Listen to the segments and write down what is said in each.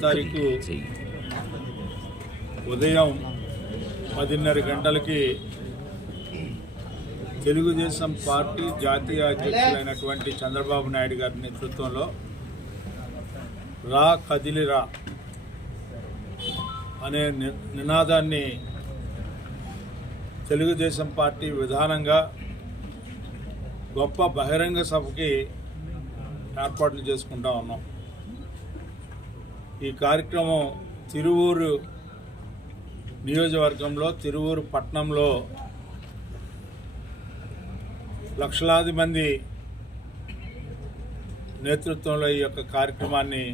తారీఖు ఉదయం పదిన్నర గంటలకి తెలుగుదేశం పార్టీ జాతీయ అధ్యక్షులైనటువంటి చంద్రబాబు నాయుడు గారి నేతృత్వంలో రా కదిలిరా అనే నినాదాన్ని తెలుగుదేశం పార్టీ విధానంగా గొప్ప బహిరంగ సభకి ఏర్పాట్లు చేసుకుంటా ఉన్నాం. ఈ కార్యక్రమం తిరువూరు నియోజకవర్గంలో తిరువూరు పట్టణంలో లక్షలాది మంది నేతృత్వంలో ఈ యొక్క కార్యక్రమాన్ని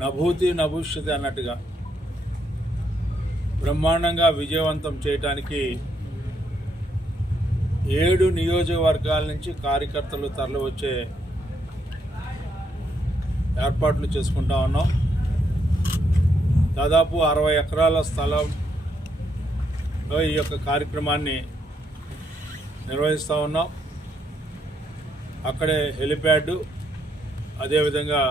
నభూతి నభూష్యతి అన్నట్టుగా బ్రహ్మాండంగా విజయవంతం చేయటానికి ఏడు నియోజకవర్గాల నుంచి కార్యకర్తలు తరలివచ్చే ఏర్పాట్లు చేసుకుంటా ఉన్నాం. దాదాపు అరవై ఎకరాల స్థలంలో ఈ యొక్క కార్యక్రమాన్ని నిర్వహిస్తూ ఉన్నాం. అక్కడే హెలిప్యాడ్ అదేవిధంగా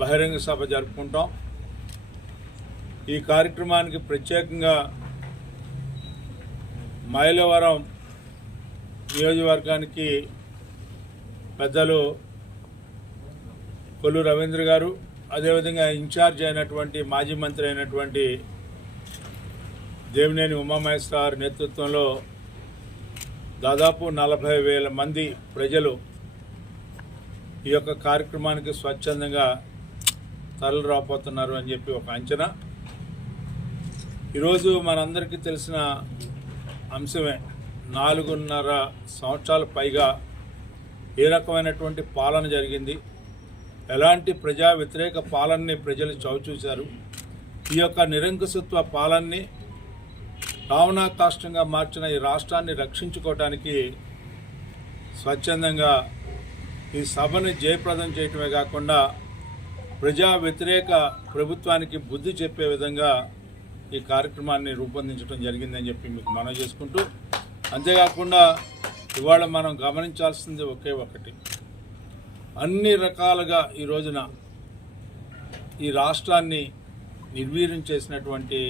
బహిరంగ సభ జరుపుకుంటాం. ఈ కార్యక్రమానికి ప్రత్యేకంగా మైలవరం నియోజకవర్గానికి పెద్దలు కొల్లు రవీంద్ర గారు అదేవిధంగా ఇన్ఛార్జ్ అయినటువంటి మాజీ మంత్రి అయినటువంటి దేవినేని ఉమామహేశ్వర గారి నేతృత్వంలో దాదాపు నలభై వేల మంది ప్రజలు ఈ యొక్క కార్యక్రమానికి స్వచ్ఛందంగా తరలి రాబోతున్నారు అని చెప్పి ఒక అంచనా. ఈరోజు మనందరికీ తెలిసిన అంశమే నాలుగున్నర సంవత్సరాల పైగా ఏ రకమైనటువంటి పాలన జరిగింది? ఎలాంటి ప్రజా వ్యతిరేక పాలనని ప్రజలు చవిచూశారు? ఈ యొక్క నిరంకుశత్వ పాలనని రావణాకాష్టంగా మార్చిన ఈ రాష్ట్రాన్ని రక్షించుకోవటానికి స్వచ్ఛందంగా ఈ సభని జయప్రదం చేయటమే కాకుండా ప్రజా వ్యతిరేక ప్రభుత్వానికి బుద్ధి చెప్పే విధంగా ఈ కార్యక్రమాన్ని రూపొందించడం జరిగిందని చెప్పి మీకు మనం చేసుకుంటూ అంతేకాకుండా ఇవాళ మనం గమనించాల్సింది ఒకే ఒకటి. అన్ని రకాలుగా ఈ రోజున ఈ రాష్ట్రాన్ని నిర్వీర్యం చేసినటువంటి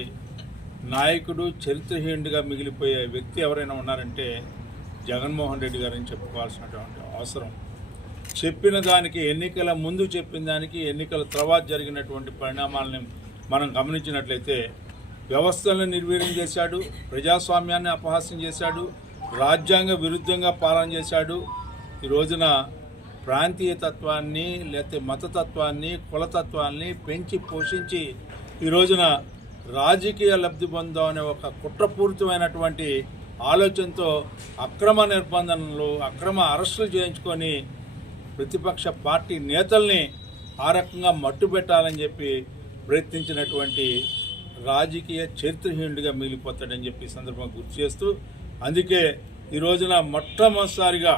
నాయకుడు చరిత్రహీనుడిగా మిగిలిపోయే వ్యక్తి ఎవరైనా ఉన్నారంటే జగన్మోహన్ రెడ్డి గారని చెప్పుకోవాల్సినటువంటి అవసరం. చెప్పిన దానికి ఎన్నికల ముందు చెప్పిన దానికి ఎన్నికల తర్వాత జరిగినటువంటి పరిణామాలని మనం గమనించినట్లయితే వ్యవస్థలను నిర్వీర్యం చేశాడు ప్రజాస్వామ్యాన్ని అపహాస్యం చేశాడు రాజ్యాంగ విరుద్ధంగా పాలన చేశాడు. ఈ రోజున ప్రాంతీయ తత్వాన్ని లేకపోతే మతతత్వాన్ని కులతత్వాన్ని పెంచి పోషించి ఈ రోజున రాజకీయ లబ్ధి పొందాం అనే ఒక కుట్రపూరితమైనటువంటి ఆలోచనతో అక్రమ నిర్బంధనలు అక్రమ అరెస్టులు చేయించుకొని ప్రతిపక్ష పార్టీ నేతల్ని ఆ రకంగా మట్టుబెట్టాలని చెప్పి ప్రయత్నించినటువంటి రాజకీయ చరిత్రహీనుడిగా మిగిలిపోతాడని చెప్పి సందర్భంగా గుర్తు చేస్తూ అందుకే ఈ రోజున మొట్టమొదటిసారిగా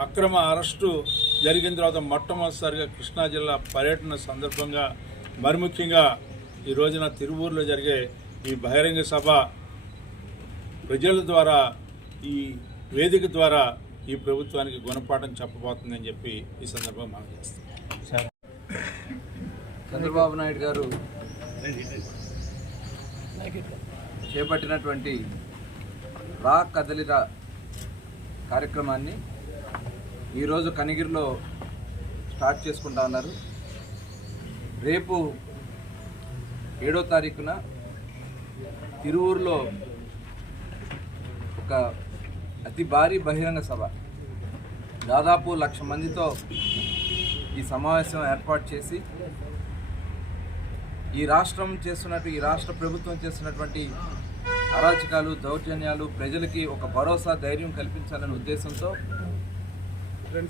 అక్రమ అరెస్టు జరిగిన తర్వాత మొట్టమొదటిసారిగా కృష్ణా జిల్లా పర్యటన సందర్భంగా మరి ముఖ్యంగా ఈ రోజున తిరువూరులో జరిగే ఈ బహిరంగ సభ ప్రజల ద్వారా ఈ వేదిక ద్వారా ఈ ప్రభుత్వానికి గుణపాఠం చెప్పబోతుందని చెప్పి ఈ సందర్భంగా మనం చేస్తాం చంద్రబాబు నాయుడు గారు చేపట్టినటువంటి రా కదలిరా కార్యక్రమాన్ని ఈరోజు కనిగిరిలో స్టార్ట్ చేసుకుంటా ఉన్నారు రేపు ఏడో తారీఖున తిరువూరులో ఒక అతి భారీ బహిరంగ సభ. దాదాపు లక్ష మందితో ఈ సమావేశం ఏర్పాటు చేసి ఈ రాష్ట్రం చేస్తున్నట్టు ఈ రాష్ట్ర ప్రభుత్వం చేస్తున్నటువంటి అరాచకాలు దౌర్జన్యాలు ప్రజలకి ఒక భరోసా ధైర్యం కల్పించాలనే ఉద్దేశంతో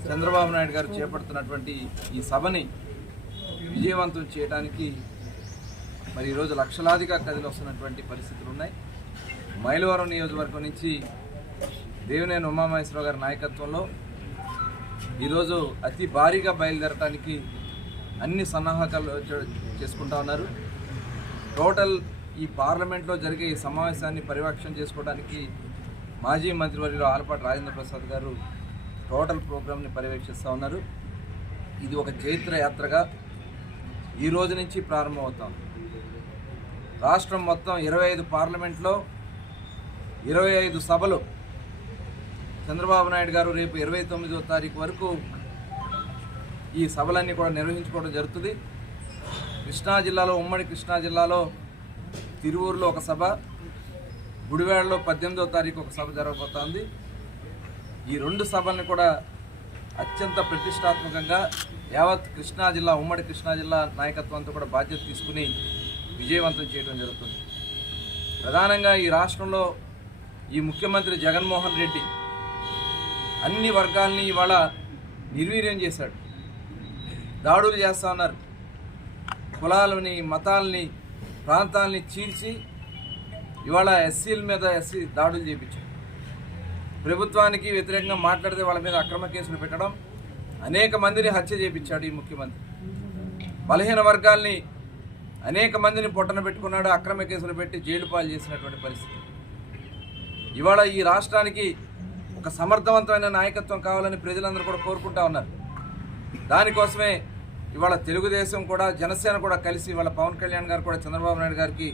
చంద్రబాబు నాయుడు గారు చేపడుతున్నటువంటి ఈ సభని విజయవంతం చేయడానికి మరి ఈరోజు లక్షలాదిగా కదిలి వస్తున్నటువంటి పరిస్థితులు ఉన్నాయి. మైలవరం నియోజకవర్గం నుంచి దేవినేని ఉమామహేశ్వరరావు గారి నాయకత్వంలో ఈరోజు అతి భారీగా బయలుదేరటానికి అన్ని సన్నాహకాలు చేసుకుంటా ఉన్నారు. టోటల్ ఈ పార్లమెంట్లో జరిగే ఈ సమావేశాన్ని పరివక్షణ చేసుకోవడానికి మాజీ మంత్రివర్యులు ఆలపాటి రాజేంద్ర ప్రసాద్ గారు టోటల్ ప్రోగ్రామ్ని పర్యవేక్షిస్తూ ఉన్నారు. ఇది ఒక చైత్ర యాత్రగా ఈ రోజు నుంచి ప్రారంభమవుతాం. రాష్ట్రం మొత్తం ఇరవై ఐదు పార్లమెంట్లో ఇరవై ఐదు సభలు. చంద్రబాబు నాయుడు గారు రేపు ఇరవై తొమ్మిదో తారీఖు వరకు ఈ సభలన్నీ కూడా నిర్వహించుకోవడం జరుగుతుంది. కృష్ణా జిల్లాలో ఉమ్మడి కృష్ణా జిల్లాలో తిరువూరులో ఒక సభ గుడివాడలో పద్దెనిమిదో తారీఖు ఒక సభ జరగబోతోంది. ఈ రెండు సభల్ని కూడా అత్యంత ప్రతిష్టాత్మకంగా యావత్ కృష్ణా జిల్లా ఉమ్మడి కృష్ణా జిల్లా నాయకత్వంతో కూడా బాధ్యత తీసుకుని విజయవంతం చేయడం జరుగుతుంది. ప్రధానంగా ఈ రాష్ట్రంలో ఈ ముఖ్యమంత్రి జగన్మోహన్ రెడ్డి అన్ని వర్గాల్ని ఇవాళ నిర్వీర్యం చేశాడు. దాడులు చేస్తా ఉన్నారు. కులాలని మతాలని ప్రాంతాలని చీల్చి ఇవాళ ఎస్సీల మీద ఎస్సీ దాడులు చేయించాడు ప్రభుత్వానికి వ్యతిరేకంగా మాట్లాడితే వాళ్ళ మీద అక్రమ కేసులు పెట్టడం అనేక మందిని హత్య చేయించాడు ఈ ముఖ్యమంత్రి. బలహీన వర్గాల్ని అనేక మందిని పొట్టన పెట్టుకున్నాడు అక్రమ కేసులు పెట్టి జైలు పాలు చేసినటువంటి పరిస్థితి. ఇవాళ ఈ రాష్ట్రానికి ఒక సమర్థవంతమైన నాయకత్వం కావాలని ప్రజలందరూ కూడా కోరుకుంటా ఉన్నారు. దానికోసమే ఇవాళ తెలుగుదేశం కూడా జనసేన కూడా కలిసి ఇవాళ పవన్ కళ్యాణ్ గారు కూడా చంద్రబాబు నాయుడు గారికి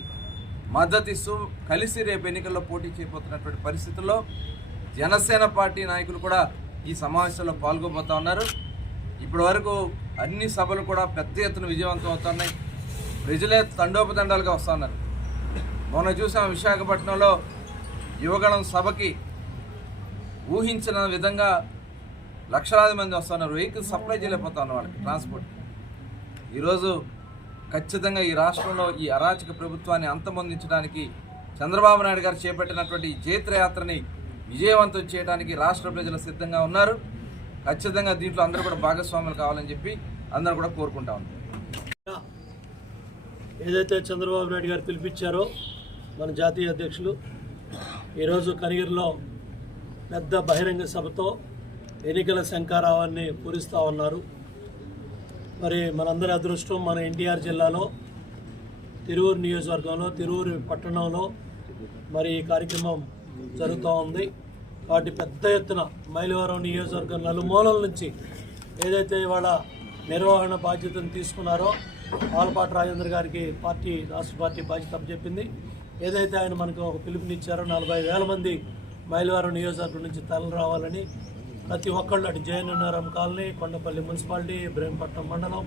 మద్దతు ఇస్తూ కలిసి రేపు ఎన్నికల్లో పోటీ చేయబోతున్నటువంటి పరిస్థితుల్లో జనసేన పార్టీ నాయకులు కూడా ఈ సమావేశంలో పాల్గొబోతా ఉన్నారు. ఇప్పటి వరకు అన్ని సభలు కూడా పెద్ద ఎత్తున విజయవంతం అవుతున్నాయి. ప్రజలే తండోపతండాలుగా వస్తున్నారు మొన్న చూసాం విశాఖపట్నంలో యువగణం సభకి ఊహించిన విధంగా లక్షలాది మంది వస్తున్నారు వెహికల్ సప్లై చేయలేకపోతా ఉన్నారు వాళ్ళకి ట్రాన్స్పోర్ట్. ఈరోజు ఖచ్చితంగా ఈ రాష్ట్రంలో ఈ అరాచక ప్రభుత్వాన్ని అంతమొందించడానికి చంద్రబాబు నాయుడు గారు చేపట్టినటువంటి ఈ జైత్ర విజయవంతం చేయడానికి రాష్ట్ర ప్రజలు సిద్ధంగా ఉన్నారు. ఖచ్చితంగా దీంట్లో అందరూ కూడా భాగస్వాములు కావాలని చెప్పి అందరూ కూడా కోరుకుంటా ఉన్నారు ఏదైతే చంద్రబాబు నాయుడు గారు పిలిపించారో మన జాతీయ అధ్యక్షులు ఈరోజు కనిగిరిలో పెద్ద బహిరంగ సభతో ఎన్నికల శంకారావాన్ని పూరిస్తూ ఉన్నారు. మరి మనందరి అదృష్టం మన ఎన్టీఆర్ జిల్లాలో తిరువురు నియోజకవర్గంలో తిరువురు పట్టణంలో మరి ఈ కార్యక్రమం జరుగుతూ ఉంది వాటి పెద్ద ఎత్తున మైలవరం నియోజకవర్గం నలుమూలల నుంచి ఏదైతే ఇవాళ నిర్వహణ బాధ్యతను తీసుకున్నారో ఆలపాటి రాజేంద్ర గారికి పార్టీ రాష్ట్ర పార్టీ బాధ్యత చెప్పింది. ఏదైతే ఆయన మనకు ఒక పిలుపునిచ్చారో నలభై వేల మంది మైలవరం నియోజకవర్గం నుంచి తరలి రావాలని ప్రతి ఒక్కళ్ళు అటు జయనన్నారం కాలనీ కొండపల్లి మున్సిపాలిటీ ఇబ్రహీంపట్నం మండలం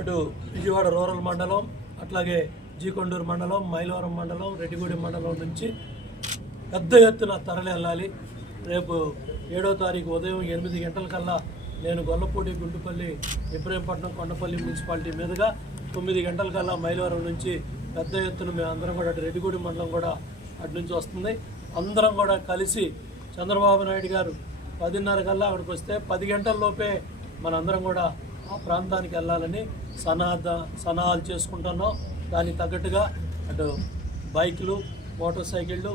అటు విజయవాడ రూరల్ మండలం అట్లాగే జీకొండూరు మండలం మైలవరం మండలం రెడ్డిగూడెం మండలం నుంచి పెద్ద ఎత్తున తరలి వెళ్ళాలి. రేపు ఏడో తారీఖు ఉదయం ఎనిమిది గంటలకల్లా నేను గొల్లపూడి గుంటుపల్లి ఇబ్రహీంపట్నం కొండపల్లి మున్సిపాలిటీ మీదుగా తొమ్మిది గంటలకల్లా మైలవరం నుంచి పెద్ద ఎత్తున మేము అందరం కూడా అటు రెడ్డిగూడి మండలం కూడా అటు నుంచి వస్తుంది. అందరం కూడా కలిసి చంద్రబాబు నాయుడు గారు పదిన్నర కల్లా అక్కడికి వస్తే పది గంటల్లోపే మనందరం కూడా ఆ ప్రాంతానికి వెళ్ళాలని సనాద సన్నాహాలు చేసుకుంటున్నాం. దానికి తగ్గట్టుగా అటు బైకులు మోటార్ సైకిళ్ళు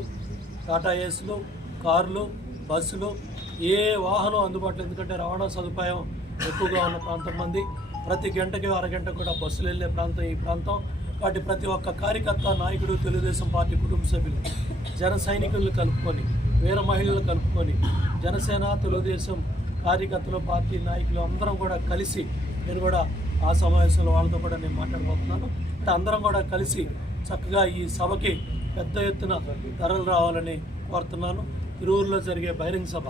టాటా ఏసులు కార్లు బస్సులు ఏ వాహనం అందుబాటులో ఎందుకంటే రవాణా సదుపాయం ఎక్కువగా ఉన్న ప్రాంతం మంది. ప్రతి గంటకి అరగంట కూడా బస్సులు వెళ్ళే ప్రాంతం ఈ ప్రాంతం. వాటి ప్రతి ఒక్క కార్యకర్త నాయకుడు తెలుగుదేశం పార్టీ కుటుంబ సభ్యులు జన సైనికులను కలుపుకొని వీర మహిళలు కలుపుకొని జనసేన తెలుగుదేశం కార్యకర్తలు పార్టీ నాయకులు అందరం కూడా కలిసి నేను కూడా ఆ సమావేశంలో వాళ్ళతో కూడా నేను మాట్లాడబోతున్నాను. అంటే అందరం కూడా కలిసి చక్కగా ఈ సభకి పెద్ద ఎత్తున ధరలు రావాలని కోరుతున్నాను. తిరువురులో జరిగే బహిరంగ సభ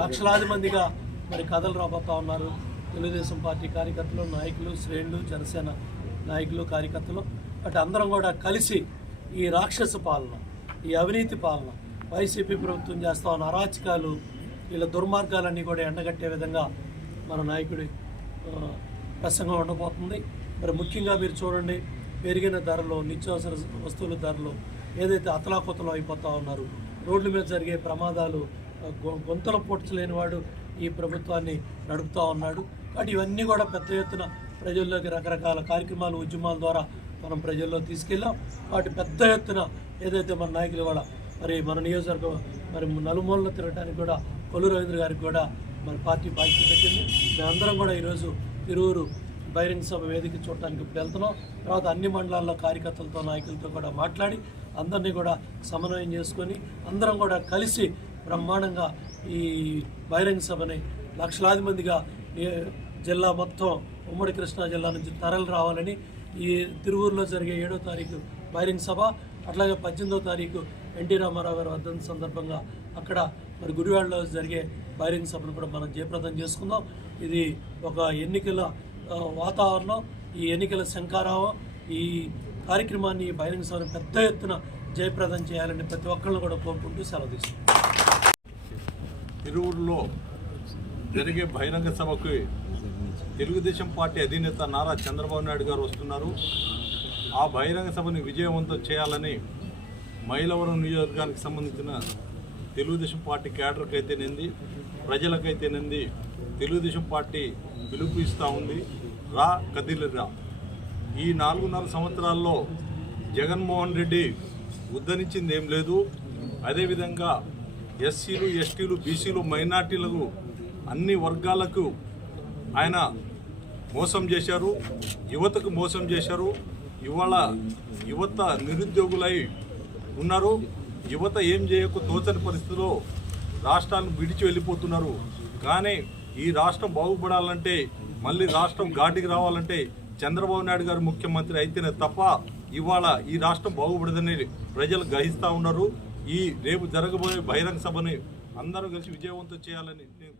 లక్షలాది మందిగా మరి కథలు రాబోతా ఉన్నారు. తెలుగుదేశం పార్టీ కార్యకర్తలు నాయకులు శ్రేణులు జనసేన నాయకులు కార్యకర్తలు. అటు అందరం కూడా కలిసి ఈ రాక్షస పాలన ఈ అవినీతి పాలన వైసీపీ ప్రభుత్వం చేస్తా ఉన్న అరాచకాలు వీళ్ళ దుర్మార్గాలన్నీ కూడా ఎండగట్టే విధంగా మన నాయకుడి ప్రసంగం ఉండబోతుంది. మరి ముఖ్యంగా మీరు చూడండి పెరిగిన ధరలు నిత్యావసర వస్తువుల ధరలు ఏదైతే అతలాకుతలం అయిపోతూ ఉన్నారు రోడ్ల మీద జరిగే ప్రమాదాలు గొంతుల పొడ్చలేని వాడు ఈ ప్రభుత్వాన్ని నడుపుతూ ఉన్నాడు. కాబట్టి ఇవన్నీ కూడా పెద్ద ఎత్తున ప్రజల్లోకి రకరకాల కార్యక్రమాలు ఉద్యమాల ద్వారా మనం ప్రజల్లో తీసుకెళ్ళాం. వాటి పెద్ద ఎత్తున ఏదైతే మన నాయకులు ఇవాళ మరి మన నియోజకవర్గం మరి నలుమూలన తిరగడానికి కూడా కొల్లు రవీంద్ర గారికి కూడా మరి పార్టీ బాధ్యత పెట్టింది. మేమందరం కూడా ఈరోజు తిరువురు బహిరంగ సభ వేదిక చూడటానికి ఇప్పుడు వెళ్తున్నాం. తర్వాత అన్ని మండలాల్లో కార్యకర్తలతో నాయకులతో కూడా మాట్లాడి అందరినీ కూడా సమన్వయం చేసుకొని అందరం కూడా కలిసి బ్రహ్మాండంగా ఈ బహిరంగ సభని లక్షలాది మందిగా జిల్లా మొత్తం ఉమ్మడి కృష్ణా జిల్లా నుంచి తరలి రావాలని ఈ తిరువూరులో జరిగే ఏడో తారీఖు బహిరంగ సభ అట్లాగే పద్దెనిమిదో తారీఖు ఎన్టీ రామారావు గారి వర్ధంతి సందర్భంగా అక్కడ మరి గుడివాడలో జరిగే బహిరంగ సభను కూడా మనం జయప్రదం చేసుకుందాం. ఇది ఒక ఎన్నికల వాతావరణం ఈ ఎన్నికల శంకారావం ఈ కార్యక్రమాన్ని బహిరంగ సభను పెద్ద ఎత్తున జయప్రదం చేయాలని ప్రతి ఒక్కరిని కూడా కోరుకుంటూ సెలవు తీసుకుంటాం తిరువురులో జరిగే బహిరంగ సభకు తెలుగుదేశం పార్టీ అధినేత నారా చంద్రబాబు నాయుడు గారు వస్తున్నారు. ఆ బహిరంగ సభని విజయవంతం చేయాలని మైలవరం నియోజకవర్గానికి సంబంధించిన తెలుగుదేశం పార్టీ క్యాడర్కి అయితేనేంది ప్రజలకైతేనేంది తెలుగుదేశం పార్టీ పిలుపు ఇస్తూ ఉంది. రా కదిలిరా. ఈ నాలుగున్నర సంవత్సరాల్లో జగన్మోహన్ రెడ్డి ఉద్ధరించింది ఏం లేదు. అదేవిధంగా ఎస్సీలు ఎస్టీలు బీసీలు మైనార్టీలకు అన్ని వర్గాలకు ఆయన మోసం చేశారు యువతకు మోసం చేశారు. ఇవాళ యువత నిరుద్యోగులై ఉన్నారు. యువత ఏం చేయకు తోచని పరిస్థితిలో రాష్ట్రాలను విడిచి వెళ్ళిపోతున్నారు. కానీ ఈ రాష్ట్రం బాగుపడాలంటే మళ్ళీ రాష్ట్రం ఘాటికి రావాలంటే చంద్రబాబు నాయుడు గారు ముఖ్యమంత్రి అయితేనే తప్ప ఇవాళ ఈ రాష్ట్రం బాగుపడదని ప్రజలు గ్రహిస్తూ ఉన్నారు. ఈ రేపు జరగబోయే బహిరంగ సభని అందరూ కలిసి విజయవంతం చేయాలని నేను